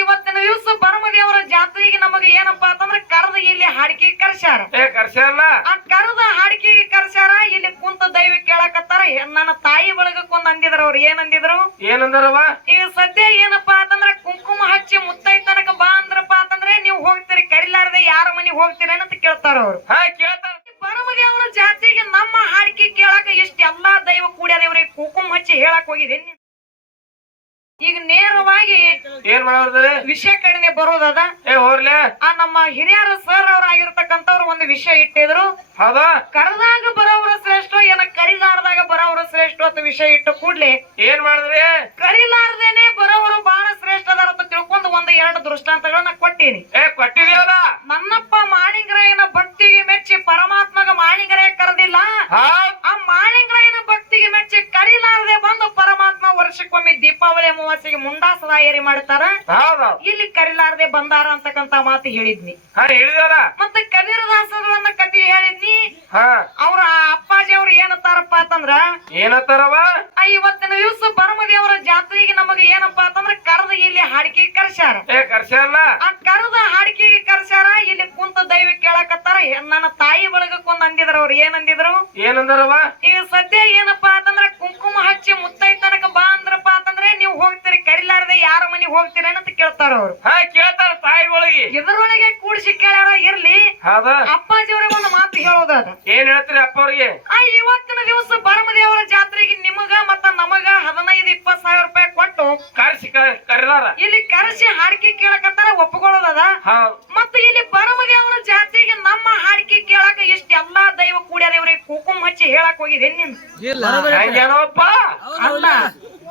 ಇವತ್ತಿನ ದಿವಸ ಬರಮದೇವರ ಜಾತ್ರೆಗೆ ನಮಗೆ ಏನಪ್ಪಾ ಅಂತಂದ್ರೆ ಕರೆದ ಇಲ್ಲಿ ಹಾಡಿಕೆ ಕರ್ಸ್ಯಾರ. ಏ ಕರ್ಸಲ್ಲ ಆ ಕರೆದ ಹಾಡಿಕೆಗೆ ಕರ್ಸ್ಯಾರ ಇಲ್ಲಿ ಕುಂತ ದೈವ ಕೇಳಕತ್ತಾರ. ನನ್ನ ತಾಯಿ ಒಳಗ ಕುಂದ ಅಂದಿದ್ರು ಅವ್ರು. ಏನಂದಿದ್ರು ಅಂದಿದ್ರು? ಏನಂದಾರವ ಈಗ ಸದ್ಯ ಏನಪ್ಪಾ ಅಂತಂದ್ರ ಕುಂಕುಮ ಹಚ್ಚಿ ಮುತ್ತೈ ತನಕ ಬಾ ಅಂದ್ರಪ್ಪ ಅಂತಂದ್ರೆ ನೀವು ಹೋಗ್ತೀರಿ ಕರಿಲಾರದೆ ಯಾರ ಮನೆ ಹೋಗ್ತೀರಿ ಅಂತ ಕೇಳ್ತಾರ ಅವ್ರು. ಹಾ ಕೇಳ್ತಾರ. ಬರಮದೇವರ ಜಾತ್ರೆಗೆ ನಮ್ಮ ಹಾಡಿಕೆ ಕೇಳಕ ಇಷ್ಟೆಲ್ಲಾ ದೈವ ದೈವ ಕೂಡ್ಯಾದೇವ್ರಿಗೆ ಕುಂಕುಮ ಹಚ್ಚಿ ಹೇಳಕ್ ಹೋಗಿದೆ ಈಗ ನೇರವಾಗಿ ಏನ್ ಮಾಡೋದ್ರಿ? ವಿಷಯ ಕಡಿಮೆ ಬರೋದದ? ಏ ಹೋರ್ಲೆ. ಆ ನಮ್ಮ ಹಿರಿಯರ ಸರ್ ಅವ್ರಾಗಿರ್ತಕ್ಕಂಥವ್ರು ಒಂದು ವಿಷಯ ಇಟ್ಟಿದ್ರು. ಹೌದಾ? ಕರೆದಾಗ ಬರೋವ್ರ ಶ್ರೇಷ್ಠ ಏನ ಕರಿಲಾರ್ದಾಗ ಬರೋವ್ರ ಶ್ರೇಷ್ಠ ಅಂತ ವಿಷಯ ಇಟ್ಟು ಕೂಡ್ಲಿ. ಏನ್ ಮಾಡಿದ್ರಿ? ಕರಿಲಾರ್ದೇನೆ ಬರೋವರು ಬಹಳ ಶ್ರೇಷ್ಠ ಅದಾರ ಅಂತ ತಿಳ್ಕೊಂಡು ಒಂದು ಎರಡು ದೃಷ್ಟಾಂತಗಳನ್ನ ಕೊಟ್ಟೀನಿ. ಏ ಕೊಟ್ಟಿದ್ಯಾವಲ್ಲ ನನ್ನಪ್ಪ ಮಾಣಿಂಗರಾಯನ ಭಕ್ತಿಗೆ ಮೆಚ್ಚಿ ಪರಮಾತ್ಮಗ ಮಾಣಿಂಗರಾಯ ಕರೆದಿಲ್ಲ. ಆ ಮಾಣಿಂಗ್ರಾಯನ ಭಕ್ತಿಗೆ ಮೆಚ್ಚಿ ಕರಿಲಾರದೆ ಬಂದು ಪರಮಾತ್ಮ ವರ್ಷಕ್ಕೊಮ್ಮೆ ದೀಪಾವಳಿ ಅಮಾವಾಸ್ಯೆಗೆ ಮುಂಡಾಸದ ಏರಿ ಮಾಡ್ತಾರ? ಇಲ್ಲಿ ಕರಿಲಾರದೆ ಬಂದಾರ ಅಂತಕ್ಕಂತ ಮಾತು ಹೇಳಿದ್ನಿ. ಹಾ ಕಬೀರದಾಸರು ಮತ್ತೆ ಕಬೀರದಾಸರನ್ನ ಕತಿ ಹೇಳಿದ್ನಿ. ಅವ್ರ ಅಪ್ಪಾಜಿ ಅವ್ರು ಏನತ್ತಾರಪ್ಪ ಅಂತಂದ್ರ ಏನತ್ತಾರವ ಇವತ್ತಿನ ದಿವಸ ಬರಮದೇವರ ಜಾತ್ರೆಗೆ ನಮಗೆ ಏನಪ್ಪಾ ಅಂತಂದ್ರ ಕರೆದ ಇಲ್ಲಿ ಹಾಡಿಕೆ ಕರ್ಸ್ಯಾರ. ಆ ಕರೆದ ಹಾಡಿಕೆಗೆ ಕರ್ಸ್ಯಾರ ಇಲ್ಲಿ ಕುಂತ ದೈವ ಕೇಳಕತ್ತಾರ. ನನ್ನ ತಾಯಿ ಒಳಗಕ್ಕೊಂದ್ ಅಂದಿದ್ರ ಅವ್ರು. ಏನಂದಿದ್ರು? ಏನಂದಾರವ ಈಗ ಸದ್ಯ ಏನಪ್ಪಾ ಅಂತಂದ್ರ ಕುಂಕುಮ ಹಚ್ಚಿ ಮುತ್ತೈ ತನಕ ಬಾ ಅಂದ್ರಪ್ಪ ಅಂತಂದ್ರೆ ನೀವು ಹೋಗ್ತೀರಿ ಕರಿಲಾರದೆ ಯಾರ ಮನೆಗೆ ಹೋಗ್ತೀರಿ ಅಂತ ಕೇಳ್ತಾರ ಅವ್ರು. ಹಾ ಕೇಳ್ತಾರ ತಾಯಿಗಳಿಗೆ. ಇದರೊಳಗೆ ಕೂಡಿಸಿ ಕೇಳ್ಯಾರ ಇರ್ಲಿ. ಹೌದಾ? ಅಪ್ಪಾಜಿ ಅವ್ರಿಗೆ ಒಂದು ಮಾತು ಹೇಳೋದ ಏನ್ ಹೇಳ್ತೀರಿ ಅಪ್ಪ ಅವ್ರಿಗೆ ಆ ಇವತ್ತಿನ ದಿವಸ ಬರಮದೇವರ ಜಾತ್ರೆಗೆ ನಿಮಗ ಮತ್ತ ನಮಗ ಹದಿನೈದು ಇಪ್ಪತ್ ಸಾವಿರ ರೂಪಾಯಿ ಕೊಟ್ಟು ಕರೆಸಿ ಕರೆದಾರ ಇಲ್ಲಿ ಕರೆಸಿ ಹಾಡಿಕೆ ಕೇಳಕತ್ತಾರ ಒಪ್ಕೊಳ್ಳೋದದ ಹೌದ್ ಮತ್ತೆ ಇಲ್ಲಿ ಬರಮದೇವರ ಜಾತ್ರೆಗೆ ನಮ್ಮ ಹಾಡಿಕೆ ಕೇಳಕ ಇಷ್ಟ ಎಲ್ಲಾ ದೈವ ಕೂಡ್ಯಾದವ್ರಿಗೆ ಕುಂಕುಮ ಹಚ್ಚಿ ಹೇಳಕ್ ಹೋಗಿದೆ ನಿನ್? ಅಲ್ಲ.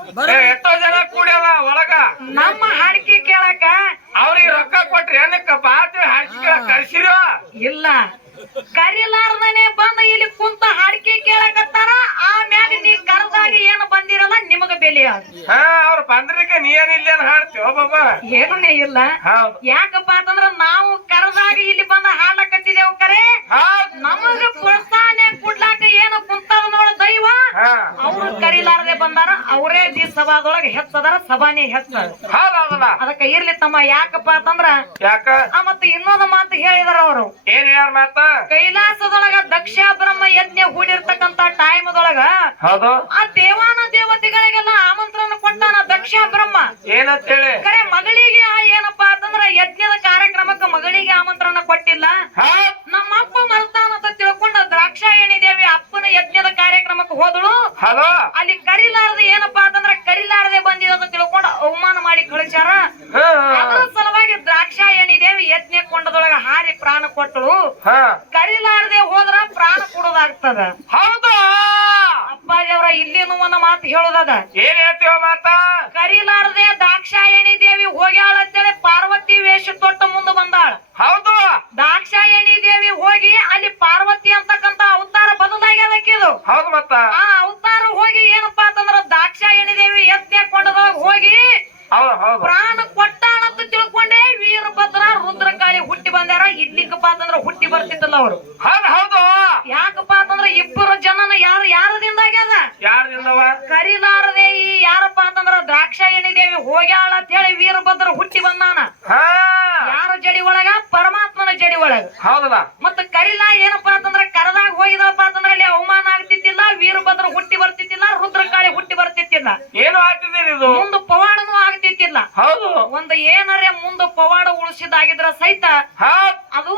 ಎಷ್ಟೋ ಜನ ಕೂಡ್ಯಾವ ಒಳಗ? ನಮ್ಮ ಹಾಡಿಕೆ ಕೇಳಕ ಅವ್ರಿಗೆ ರೊಕ್ಕ ಕೊಟ್ರಿ ಏನಕ್ಕ ಬಾತಿ ಹಾಕಿ ಕರ್ಸಿರೋ? ಇಲ್ಲ. ಕರಿಲಾರ್ದನೆ ಬಂದ ಇಲ್ಲಿ ಕುಂತ ಹಾಡಿಕೆ ಕೇಳಕತ್ತಾರ ಆಮ್ಯಾಗ ನೀ ಕರೆದಾಗ ಏನು ಬಂದಿರಲ್ಲ ನಿಮಗ ಬೆಲೆ ಹಾ ಅವ್ರ ಬಂದ್ರಿಕ ನೀ ಏನಿಲ್ಲ ಏನ್ ಹಾಡ್ತೀವ ಬಾಬಾ. ಏನೂ ಇಲ್ಲ. ಯಾಕಪ್ಪ ಅಂತಂದ್ರ ನಾವು ಸಭಾದೊಳಗ ಹೆಚ್ಚದಾರ ಸಭಾನೇ ಹೌದಲ್ಲ ಅದಕ್ಕ ಇರ್ಲಿ ತಮ್ಮ ಯಾಕಪ್ಪ ಅಂತಂದ್ರ ಯಾಕ? ಆ ಮತ್ತೆ ಇನ್ನೊಂದು ಮಾತು ಹೇಳಿದಾರ ಅವರು. ಏನ್ ಯಾರ ಮಾತ? ಕೈಲಾಸದೊಳಗ ದಕ್ಷ ಬ್ರಹ್ಮ ಯಜ್ಞ ಹೂಡಿರ್ತಕ್ಕಂತ ಟೈಮದೊಳಗ ಹೌದು. ಆ ದೇವಾನ ದೇವತೆಗಳಿಗೆಲ್ಲ ಆಮಂತ್ರಣ ಕೊಟ್ಟಾನ ದಕ್ಷ ಬ್ರಹ್ಮ. ಏನಂತ ಹೇಳಿ? ಕರೆ ಮಗಳಿಗೆ ಆ ಏನಪ್ಪಾ ಅಂತಂದ್ರ ಯಜ್ಞದ ಕಾರ್ಯಕ್ರಮಕ್ಕ ಮಗಳಿಗೆ ಆಮಂತ್ರಣ ಕೊಟ್ಟಿಲ್ಲ. ಹಾ. ನಮ್ಮ ಅಪ್ಪ ಮರ್ತಾನ ಅಂತ ತಿಳ್ಕೊಂಡ ದ್ರಾಕ್ಷಾಯಣಿ ದೇವಿ ಅಪ್ಪನ ಯಜ್ಞದ ಕಾರ್ಯಕ್ರಮಕ್ಕೆ ಹೋದಳು. ಹಲೋ. ಅಲ್ಲಿ ಕರಿಲಾರದೆ ಏನಪ್ಪಾ ಅಂತಂದ್ರ ಕರಿಲಾರದೆ ಬಂದಿದೆ ಅಂತ ತಿಳ್ಕೊಂಡು ಅವಮಾನ ಹಾ. ಅದರ ಸಲುವಾಗಿ ದ್ರಾಕ್ಷಾಯಣಿ ದೇವಿ ಯಜ್ಞ ಕೊಂಡದೊಳಗ ಹಾರಿ ಪ್ರಾಣ ಕೊಟ್ಟಳು. ಕರಿಲಾರದೆ ಹೋದ್ರ ಪ್ರಾಣ ಕೊಡೋದಾಗ್ತದ. ಹೌದು? ಅಪ್ಪಾಜಿ ಅವರ ಇಲ್ಲಿನೂ ಒಂದು ಮಾತು ಹೇಳೋದದ. ಏನ್ ಹೇಳ್ತೀವ ಮಾತ? ಕರಿಲಾರದೆ ದಾಕ್ಷಾಯಣಿ ದೇವಿ ಹೋಗ್ಯಾಳ ಅಂತೇಳಿ ಪಾರ್ವತಿ ವೇಷ ತೊಟ್ಟ ಮುಂದೆ ಬಂದಾಳ. ಹೌದು. ದಾಕ್ಷಾಯಣಿ ದೇವಿ ಹೋಗಿ ಅಲ್ಲಿ ಪಾರ್ವತಿ ಅಂತಕ್ಕಂತ ಅವತಾರ ಬದಲಾಗ್ಯದಕ್ಕಿದು ಹೌದು ಮತ್ತ ಆ ಅವತಾರ ಹೋಗಿ ಏನಪ್ಪಾ ಅಂತಂದ್ರ ದಾಕ್ಷಾಯಣಿ ದೇವಿ ಯಜ್ಞ ಕೊಂಡದೊಳಗ ಹೋಗಿ ಹೌದು ಹೌದು. ಅಂತ ತಿಳ್ಕೊಂಡೆ ವೀರಭದ್ರ ರುದ್ರಕಾಳಿ ಹುಟ್ಟಿ ಬಂದಾರ. ಇಲ್ಲಿಗಪ್ಪ ಅಂತಂದ್ರ ಹುಟ್ಟಿ ಬರ್ತಿದ್ದಲ್ಲ ಅವರು. ಹೌದು ಯಾಕಪ್ಪ ಅಂತಂದ್ರ ಇಬ್ಬರು ಜನನ ಯಾರು ಯಾರದಿಂದ ಆಗ್ಯದ? ಯಾರ್ದಿಂದವ? ಕರಿಲಾರದೆ ಈ ಯಾರಪ್ಪ ಅಂತಂದ್ರ ದ್ರಾಕ್ಷಾಯಣಿ ದೇವಿ ಹೋಗ್ಯಾಳ ಅಂತ ಹೇಳಿ ವೀರಭದ್ರ ಹುಟ್ಟಿ ಬಂದಾನ. ಯಾರ ಜಡಿ ಒಳಗ? ಪರಮಾತ್ಮನ ಜಡಿ ಒಳಗ. ಹೌದಲ್ಲ? ಮತ್ತ ಕರಿಲ್ಲ ಏನಪ್ಪಾ ಅಂತಂದ್ರ ಕರದಾಗ ಹೋಗಿದಪ್ಪ ಅಂತಂದ್ರ ಅಲ್ಲಿ ಅವಮಾನ ಆಗ್ತಿತ್ತಿಲ್ಲ ವೀರಭದ್ರ ಹುಟ್ಟಿ ಬರ್ತಿತ್ತಿಲ್ಲ ರುದ್ರಕಾಳಿ ಹುಟ್ಟಿ ಬರ್ತಿತ್ತಿಲ್ಲ. ಏನು ಆಗ್ತಿದ್ದೀರಿ ಇದು? ಮುಂದ ಪವಾಡನು ಆಗ್ತಿತ್ತಿಲ್ಲ. ಹೌದು. ಒಂದ್ ಏನರೇ ಮುಂದ ಪವಾಡ ಉಳಿಸಿದಾಗಿದ್ರ ಸಹಿತ ಅದು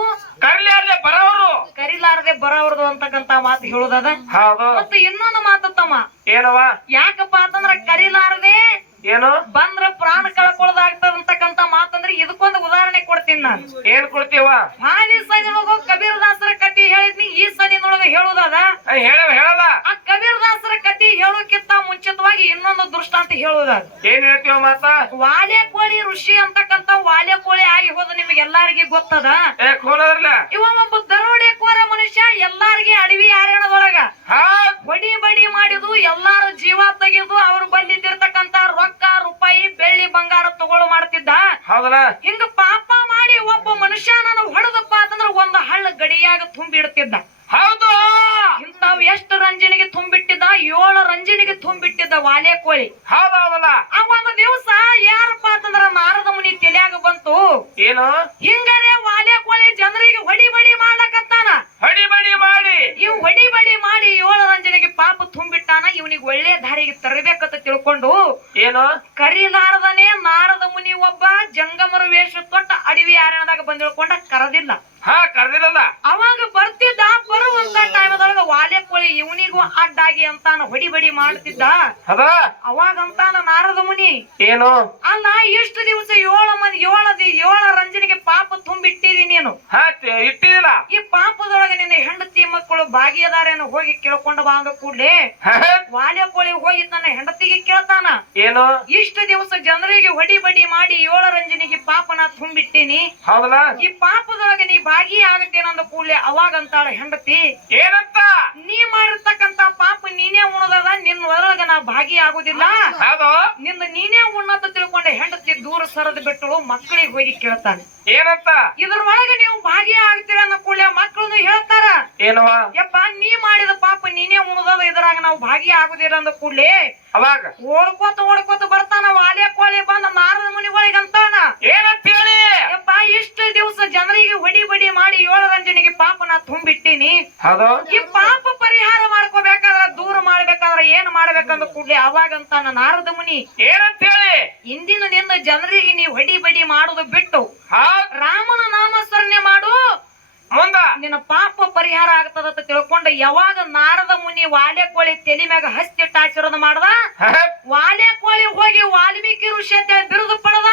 ಕರಿಲಾರ್ದೆ ಬರೋರು ಕರಿಲಾರ್ದೆ ಬರೋರ್ದು ಅಂತಕ್ಕಂತ ಮಾತು ಹೇಳುದದ? ಹೌದು. ಮತ್ತೆ ಇನ್ನೊಂದು ಮಾತು ತಮ್ಮ. ಏನವ ಯಾಕಪ್ಪ ಅಂತಂದ್ರ ಕರಿಲಾರ್ದೆ ಏನು? ಬಂದ್ರ ಪ್ರಾಣ ಕಳ್ಕೊಳ್ಳೋದಾಗ್ತದ ಅಂತಕ್ಕಂತ ಮಾತಂದ್ರೆ ಇದಕ್ಕೊಂದು ಕೊಡ್ತೀನಿ ನಾನು ಏನ್ ಕೊಡ್ತೀವ ಒಳಗ ಸದಿನೊಳಗ ಕಬೀರದಾಸರ ಕತಿ ಹೇಳಿದ್ನಿ ಈ ಸನಿನೊಳಗ ಹೇಳುದದ ಹೇಳ ಹೇಳಲ್ಲ. ಆ ಕಬೀರದಾಸರ ಕತಿ ಹೇಳೋಕ್ಕಿಂತ ಮುಂಚಿತವಾಗಿ ಇನ್ನೊಂದು ದೃಷ್ಟಾಂತ ಹೇಳುದ ಏನ್ ಹೇಳ್ತೀವ ಮಾತ? ವಾಲೆ ಕೋಳಿ ಋಷಿ ಅಂತಕ್ಕಂತ ವಾಲೆ ಕೋಳಿ ಆಗಿ ಹೋದ ನಿಮಗೆ ಎಲ್ಲಾರಿಗೆ ಗೊತ್ತದ? ಏ ಇವ ಒಬ್ಬ ದರೋಡೆ ದರೋಡೆಕೋರ ಮನುಷ್ಯ ಗಡಿಯಾಗ ತುಂಬಿಡ್ತಿದ್ದ. ಹೌದು. ಇಂತಾವ್ ಎಷ್ಟು ರಂಜನಿಗೆ ತುಂಬಿಟ್ಟಿದ್ದ? ಏಳು ರಂಜನಿಗೆ ತುಂಬಿಟ್ಟಿದ್ದ ವಾಲೆ ಕೋಳಿ. ಹೌದೌದಲ್ಲ. ಅವಾಗ ದಿವಸ ಯಾರಪ್ಪ ಅಂತಂದ್ರ ನಾರದ ಮುನಿ ತಲೆಯಾಗ ಬಂತು. ಏನು? ಹಿಂಗರೆ ವಾಲೆ ಕೋಳಿ ಜನರಿಗೆ ಹೊಡಿ ಬಡಿ ಮಾಡ್ಲಕತ್ತಾನ. ಹೊಡಿ ಬಡಿ ಮಾಡಿ. ಇವ್ ಹೊಡಿ ಬಡಿ ಮಾಡಿ ಏಳು ರಂಜನಿಗೆ ಪಾಪ ತುಂಬಿಟ್ಟಾನ ಇವನಿಗೆ ಒಳ್ಳೆ ದಾರಿಗೆ ತರಬೇಕಂತ ತಿಳ್ಕೊಂಡು ಏನು? ಕರಿಲಾರದನೆ ನಾರದ ಮುನಿ ಒಬ್ಬ ಜಂಗಮರ ವೇಷ ತೊಟ್ಟ ಅಡವಿ ಅರಣ್ಯದಾಗ ಬಂದಿಳ್ಕೊಂಡ ಕರದಿಲ್ಲ. ಹಾ ಕರ್ದಿರಲ್ಲ ಅವಾಗ ಬರ್ತಿದ್ದ ಬರುವಂತ ಇವನಿಗೂ ಅಡ್ಡಾಗಿ ಅಂತಾನ ಹೊಡಿ ಬಡಿ ಮಾಡ್ತಿದ್ದ. ಅದ ಅವಾಗ ಅಂತಾನ ನಾರದ ಮುನಿ. ಏನು? ಅಲ್ಲ ಇಷ್ಟು ದಿವಸ ಏಳು ಮಂದಿ ಏಳು ಏಳ ರಂಜನೆಗೆ ಪಾಪ ತುಂಬಿಟ್ಟಿದಿ ನೀನು. ಇಟ್ಟಿದಿಲ್ಲ. ಈ ಪಾಪದೊಳಗೆ ನಿನ್ನ ಹೆಂಡತಿ ಮಕ್ಕಳು ಭಾಗಿಯದಾರೇನೋ ಹೋಗಿ ಕೇಳ್ಕೊಂಡ ಬಾ ಅಂದ ಕೂಡ್ಲೆ ವಾಲ್ಯ ವಾಲೆ ಕೋಳಿ ಹೋಗಿ ನನ್ನ ಹೆಂಡತಿಗೆ ಕೇಳ್ತಾನ. ಏನು? ಇಷ್ಟು ದಿವಸ ಜನರಿಗೆ ಹೊಡಿ ಬಡಿ ಮಾಡಿ ಏಳು ರಂಜನಿಗೆ ಪಾಪನ ತುಂಬಿಟ್ಟಿನಿ. ಹೌದಲ್ಲ? ಈ ಪಾಪದೊಳಗೆ ನೀ ಭಾಗಿ ಆಗತ್ತೇನಂದ ಕೂಡ್ಲೆ ಅವಾಗ ಅಂತಾಳ ಹೆಂಡತಿ. ಏನಂತ ನೀ ಮಾಡಿರ್ತಕ್ಕಂತ ಪಾಪ ನೀನೇ ಉಣದದ ನಿನ್ನ ಒಳಗ ನಾ ಭಾಗಿ ಆಗುದಿಲ್ಲ. ಹೌದು. ನಿಂದ ನೀನೇ ಉಣ್ಣತ ತಿಳ್ಕೊಂಡೆ. ಹೆಂಡತಿ ದೂರ ಸರದ ಬಿಟ್ಟಳು ಮಕ್ಕಳಿಗೆ ಹೋಗಿ ಕೇಳ್ತಾನೆ ಏನಂತ? ಇದ್ರೊಳಗೆ ನೀವು ಭಾಗಿಯಾಗ್ತೀರ ಅನ್ನೋ ಕೂಡಲೇ ಮಕ್ಕಳು ಹೇಳ್ತಾರ. ಏನವ ಯಪ್ಪ ನೀ ಮಾಡಿದ ಪಾಪ ನೀನೇ ಉಣದದ ಇದ್ರಾಗ ನಾವು ಭಾಗಿ ಆಗುದಿಲ್ಲ ಅಂದ ಕೂಡಲೇ ಅವಾಗ? ಓಡ್ಕೋತ ಓಡ್ಕೋತ ಬರ್ತಾನ ವಾಲೆ ಕೋಳಿ ಬಂದ ನಾರದ ಮುನಿಗಳಿಗೆ ಅಂತಾನ. ಏನಂತ ಹೇಳಿ? ಯಪ್ಪ ಇಷ್ಟು ದಿವಸ ಜನರಿಗೆ ಹೊಡಿ ಬಡಿ ಮಾಡಿ ಏಳು ರಂಜನೆಗೆ ಪಾಪ ನಾ ತುಂಬಿಟ್ಟಿನಿ ಈ ಪಾಪ ಪರಿಹಾರ ಮಾಡ್ಬೇಕಂದ ಕೂಡ್ಲೆ ಅವಾಗ ಅಂತಾನ ನಾರದ ಮುನಿ ಏನಂತ ಹೇಳಿ? ಇಂದಿನ ದಿನ ಜನರಿಗೆ ನೀವು ಹೊಡಿ ಬಡಿ ಮಾಡುದು ಬಿಟ್ಟು ಹೌದ್. ರಾಮನ ನಾಮಸ್ಮರಣೆ ಮಾಡು. ಮುಂದ? ನಿನ್ನ ಪಾಪ ಪರಿಹಾರ ಆಗ್ತದ ಅಂತ ತಿಳ್ಕೊಂಡ ಯಾವಾಗ ನಾರದ ಮುನಿ ವಾಲೆ ಕೋಳಿ ತಲೆ ಮ್ಯಾಗ ಹಸ್ತಿಟ್ಟ ಟಾಚಿರೋದ ಮಾಡ್ದ? ವಾಲೆ ಕೋಳಿ ಹೋಗಿ ವಾಲ್ಮೀಕಿ ಋಷಿ ಅಂತ ಹೇಳಿ ಬಿರುದು ಪಡೆದ?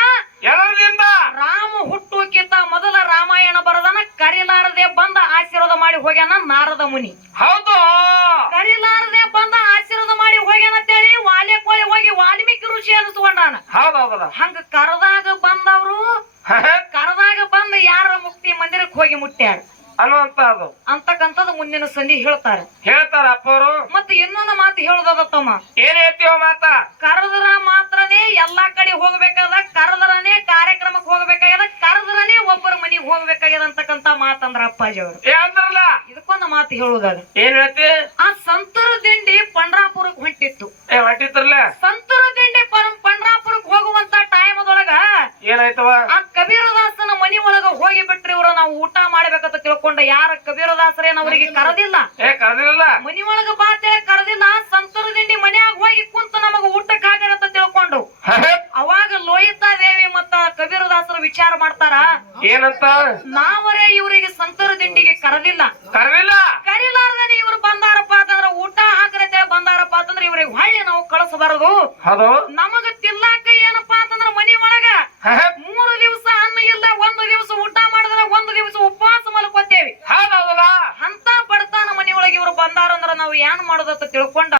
ಎಲ್ಲರಿಂದ ರಾಮ ಹುಟ್ಟುಕಿಂತ ಮೊದಲ ರಾಮಾಯಣ ಬರದನ ಕರಿಲಾರದೆ ಬಂದ ಆಶೀರ್ವಾದ ಮಾಡಿ ಹೋಗ್ಯಾನ ನಾರದ ಮುನಿ. ಹೌದು. ಕರಿಲಾರದೆ ಬಂದ ಆಶೀರ್ವಾದ ಮಾಡಿ ಹೋಗ್ಯಾನ ಅಂತೇಳಿ ವಾಲೆ ಕೋಳಿ ಹೋಗಿ ವಾಲ್ಮೀಕಿ ಋಷಿ ಹಂಗ ಕರದಾಗ ಬಂದವರು ಕರದಾಗ ಬಂದ ಯಾರ ಮುಕ್ತಿ ಮಂದಿರಕ್ಕೆ ಹೋಗಿ ಮುಟ್ಟ್ಯಾರ ಅನ್ನುವಂತ ಅದು. ಅಂತಕ್ಕಂಥದ್ದು ಮುಂದಿನ ಸಂಧಿ ಹೇಳ್ತಾರೆ. ಹೇಳ್ತಾರ ಅಪ್ಪವರು. ಮತ್ತೆ ಇನ್ನೊಂದು ಮಾತು ಹೇಳುದದ ತಮ್ಮ. ಏನ್ ಹೇಳ್ತೀವ ಮಾತ? ಕರೆದ್ರ ಮಾತ್ರನೇ ಎಲ್ಲಾ ಕಡೆ ಹೋಗ್ಬೇಕಾದ ಕರೆದ್ರನೇ ಕಾರ್ಯಕ್ರಮಕ್ಕೆ ಹೋಗ್ಬೇಕಾಗ್ಯದ ಕರೆದ್ರನೇ ಒಬ್ಬರ ಮನೆಗೆ ಹೋಗ್ಬೇಕಾಗ್ಯದ ಅಂತಕ್ಕಂತ ಮಾತಂದ್ರ ಅಪ್ಪಾಜಿ ಅವರು. ಅಂದ್ರಲ್ಲ? ಇದಕ್ಕೊಂದು ಮಾತು ಹೇಳುದ ಏನ್ ಹೇಳ್ತಿ? ಆ ಸಂತರ ದಿಂಡಿ ಪಂಡ್ರಾಪುರಕ್ಕೆ ಹೊಂಟಿತ್ತು. ಏ ಆ ಕಬೀರದಾಸನ ಮನಿ ಒಳಗ ಹೋಗಿ ಬಿಟ್ರಿ ಇವ್ರ ನಾವು ಊಟ ಮಾಡ್ಬೇಕಂತ ತಿಳ್ಕೊಂಡ ಯಾರ ಕಬೀರದಾಸರೇನ ಅವರಿಗೆ ಕರೆದಿಲ್ಲ. ಏ ಕರ್ದಿರಲ್ಲ ಮನಿ ಒಳಗ ಬಾತೇಳಿ ಕರೆದಿಲ್ಲ ಸಂತರ ದಿಂಡಿ ಮನ್ಯಾಗ ಹೋಗಿ ಕುಂತ ನಮಗ ಊಟಕ್ಕೆ ಹಾಕಂತ ತಿಳ್ಕೊಂಡು. ಅವಾಗ ಲೋಹಿತಾ ದೇವಿ ಮತ್ತ ಕಬೀರದಾಸರು ವಿಚಾರ ಮಾಡ್ತಾರ? ಏನಂತ? ನಾವರೇ ಇವರಿಗೆ ಸಂತರ ದಿಂಡಿಗೆ ಕರೆದಿಲ್ಲ. ಕರೆದಿಲ್ಲ. ಕರಿಲಾರ್ದೇನೆ ಇವ್ರು ಬಂದಾರಪ್ಪ ಅಂತಂದ್ರ ಊಟ ಹಾಕರತೇಳಿ ಬಂದಾರಪ್ಪ ಅಂತಂದ್ರ ಇವ್ರಿಗೆ ಹೊಳ್ಳಿ ನಾವು ಕಳಿಸಬಾರದು. ನಮಗ ತಿನ್ನಾಕ ಏನಪ್ಪಾ ಅಂತಂದ್ರ ಮನಿ ಒಳಗ ಹಾ, ಹಾ, ಮೂರು ದಿವಸ ಅನ್ನ ಇಲ್ಲ ಒಂದು ದಿವಸ ಊಟ ಮಾಡಿದ್ರೆ ಒಂದು ದಿವಸ ಉಪವಾಸ ಮಲ್ಕೋತೇವಿ ಹೌದ್ ಹೌದಲ್ಲ ಅಂತ ಬಡತಾನ ಮನಿ ಒಳಗೆ ಇವ್ರು ಬಂದಾರಂದ್ರ ನಾವು ಏನ್ ಮಾಡೋದತ್ತ ತಿಳ್ಕೊಂಡ